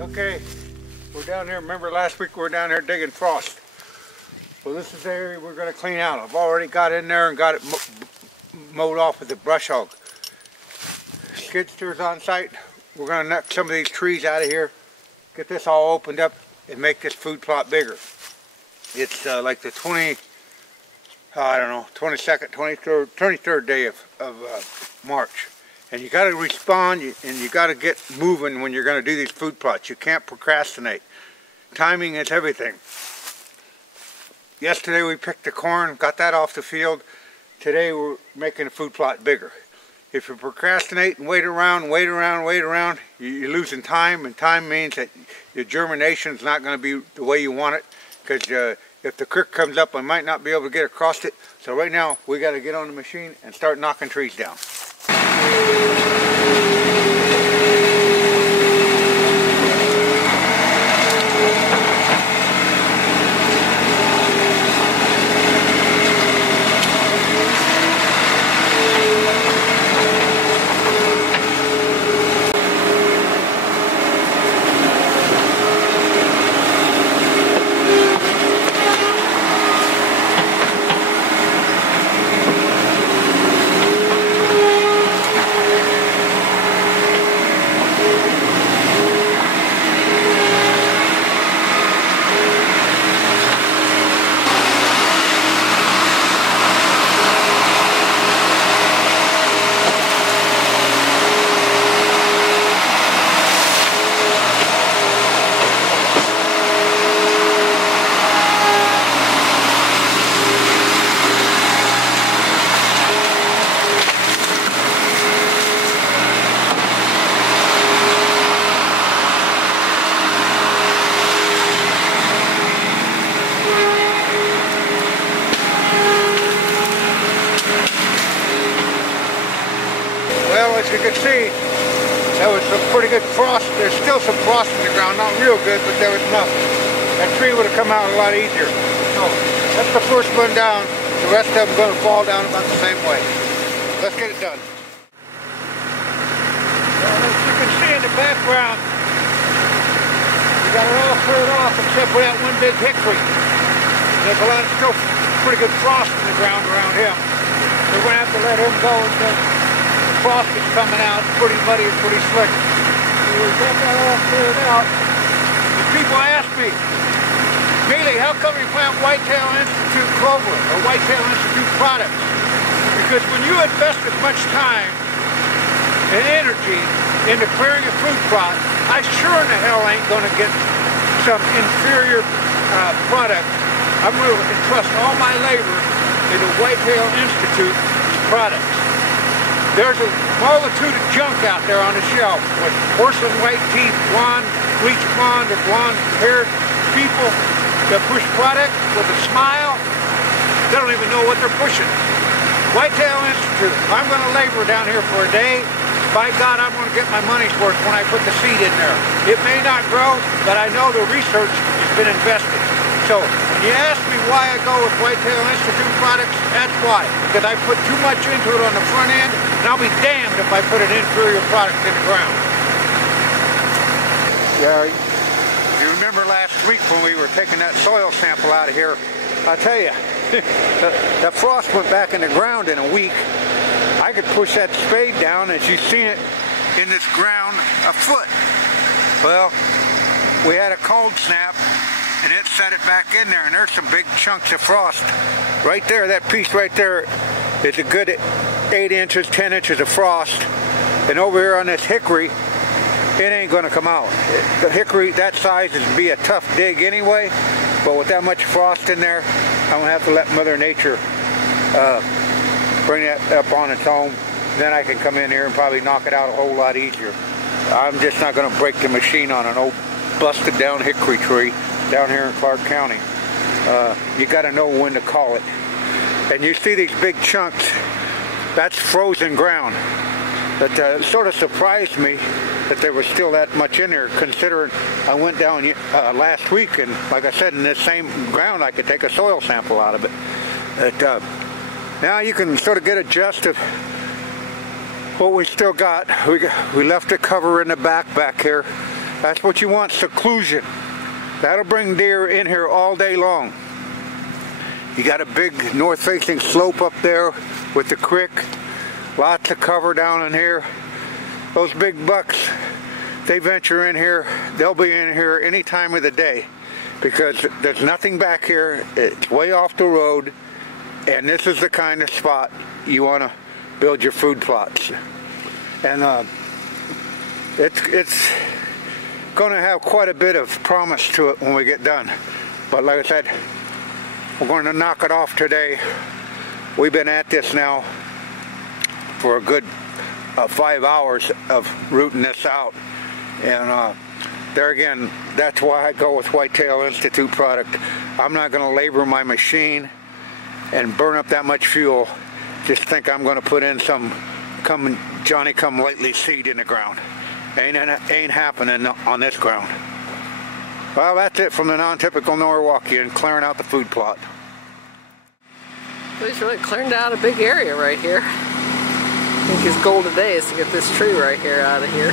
Okay, we're down here. Remember last week we were down here digging frost. Well, this is the area we're going to clean out. I've already got in there and got it mowed off with the brush hog. Skid steer's on site. We're going to knock some of these trees out of here, get this all opened up, and make this food plot bigger. It's like the 22nd, 23rd day of March. And you got to respond and you got to get moving when you're going to do these food plots. You can't procrastinate. Timing is everything. Yesterday we picked the corn, got that off the field. Today we're making the food plot bigger. If you procrastinate and wait around, you're losing time, and time means that your germination is not going to be the way you want it, because if the creek comes up, I might not be able to get across it. So right now we got to get on the machine and start knocking trees down. As you can see, that was some pretty good frost. There's still some frost in the ground, not real good, but there was enough. That tree would have come out a lot easier. So that's the first one down. The rest of them are going to fall down about the same way. Let's get it done. Well, as you can see in the background, we got it all cleared off except for that one big hickory. There's a lot of still pretty good frost in the ground around him. So we're going to have to let him go until frost is coming out, pretty muddy and pretty slick. So we got that all cleared out. And people ask me, Mealey, how come you plant Whitetail Institute Clover or Whitetail Institute products? Because when you invest as much time and energy into clearing a food plot, I sure in the hell ain't going to get some inferior product. I'm going to entrust all my labor into Whitetail Institute products. There's a multitude of junk out there on the shelf with porcelain white teeth, blonde, bleach blonde, or blonde haired people that push product with a smile. They don't even know what they're pushing. Whitetail Institute, I'm going to labor down here for a day. By God, I'm going to get my money's worth when I put the seed in there. It may not grow, but I know the research has been invested. So when you ask me why I go with Whitetail Institute products, that's why. Because I put too much into it on the front end, and I'll be damned if I put an inferior product in the ground. Yeah, you remember last week when we were taking that soil sample out of here, I'll tell you, the frost went back in the ground in a week. I could push that spade down, as you've seen it, in this ground a foot. Well, we had a cold snap, and it set it back in there, and there's some big chunks of frost right there. That piece right there is a good 8 inches, 10 inches of frost. And over here on this hickory, it ain't going to come out. The hickory that size is be a tough dig anyway, but with that much frost in there, I'm going to have to let Mother Nature bring that up on its own. Then I can come in here and probably knock it out a whole lot easier. I'm just not going to break the machine on an old busted down hickory tree down here in Clark County. You got to know when to call it. And you see these big chunks, that's frozen ground. That sort of surprised me that there was still that much in there, considering I went down last week, and like I said, in this same ground I could take a soil sample out of it. Now you can sort of get a gist of what we still got. We left the cover in the back here. That's what you want, seclusion. That'll bring deer in here all day long. You got a big north-facing slope up there with the creek. Lots of cover down in here. Those big bucks, they venture in here. They'll be in here any time of the day because there's nothing back here. It's way off the road, and this is the kind of spot you want to build your food plots. And it's going to have quite a bit of promise to it when we get done. But like I said, we're going to knock it off today. We've been at this now for a good 5 hours of rooting this out. And there again, that's why I go with Whitetail Institute product. I'm not going to labor my machine and burn up that much fuel. Just think I'm going to put in some Johnny-come-lately seed in the ground. Ain't happening on this ground. Well, that's it from the non-typical Norwalkian, clearing out the food plot. Well, he's really clearing out a big area right here. I think his goal today is to get this tree right here out of here.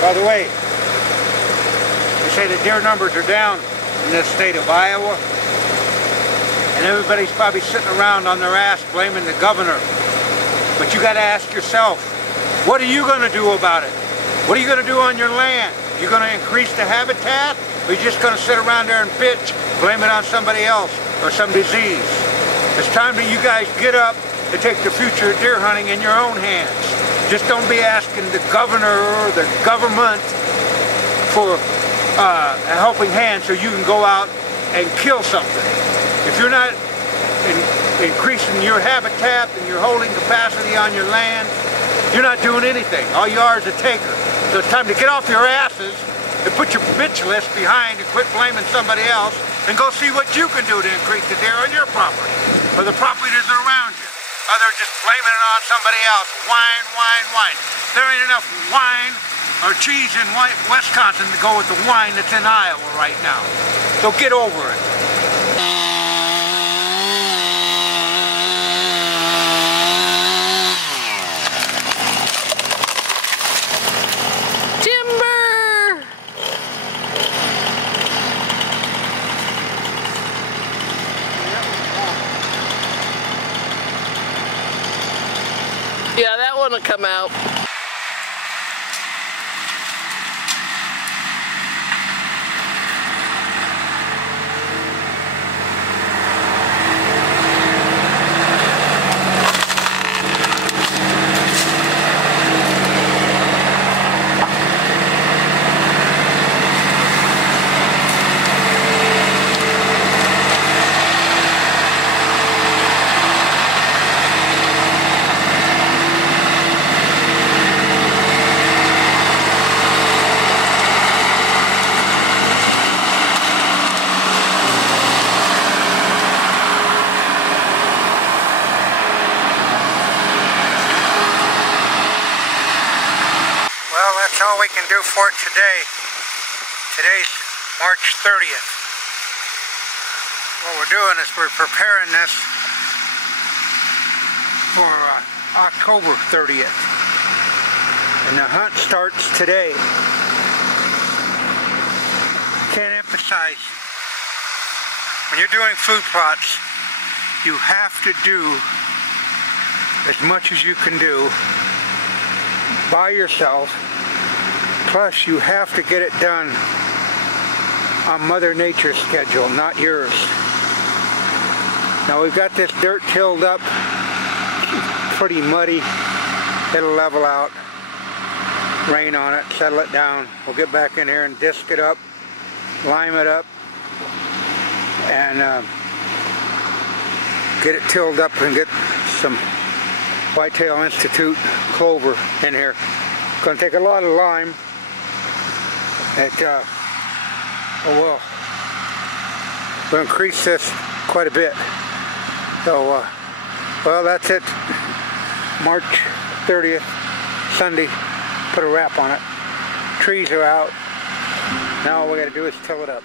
By the way, they say the deer numbers are down in this state of Iowa, and everybody's probably sitting around on their ass blaming the governor. But you got to ask yourself, what are you going to do about it? What are you going to do on your land? You going to increase the habitat, or you just going to sit around there and bitch, blame it on somebody else or some disease? It's time that you guys get up and take the future of deer hunting in your own hands. Just don't be asking the governor or the government for a helping hand so you can go out and kill something. If you're not increasing your habitat and your holding capacity on your land, you're not doing anything. All you are is a taker. So it's time to get off your asses and put your bitch list behind and quit blaming somebody else and go see what you can do to increase the deer on your property or the properties around you. Other than just blaming it on somebody else. Wine, wine, wine. There ain't enough wine or cheese in Wisconsin to go with the wine that's in Iowa right now. So get over it. Timber! Yeah, that one will come out. Well, that's all we can do for it today. Today's March 30th. What we're doing is we're preparing this for October 30th. And the hunt starts today. Can't emphasize, when you're doing food plots, you have to do as much as you can do by yourself, plus you have to get it done on Mother Nature's schedule, not yours. Now we've got this dirt tilled up, pretty muddy. It'll level out, rain on it, settle it down. We'll get back in here and disc it up, lime it up, and get it tilled up and get some Whitetail Institute clover in here. Gonna take a lot of lime. We'll increase this quite a bit. So, well, that's it. March 30th, Sunday. Put a wrap on it. Trees are out. Now all we gotta do is till it up.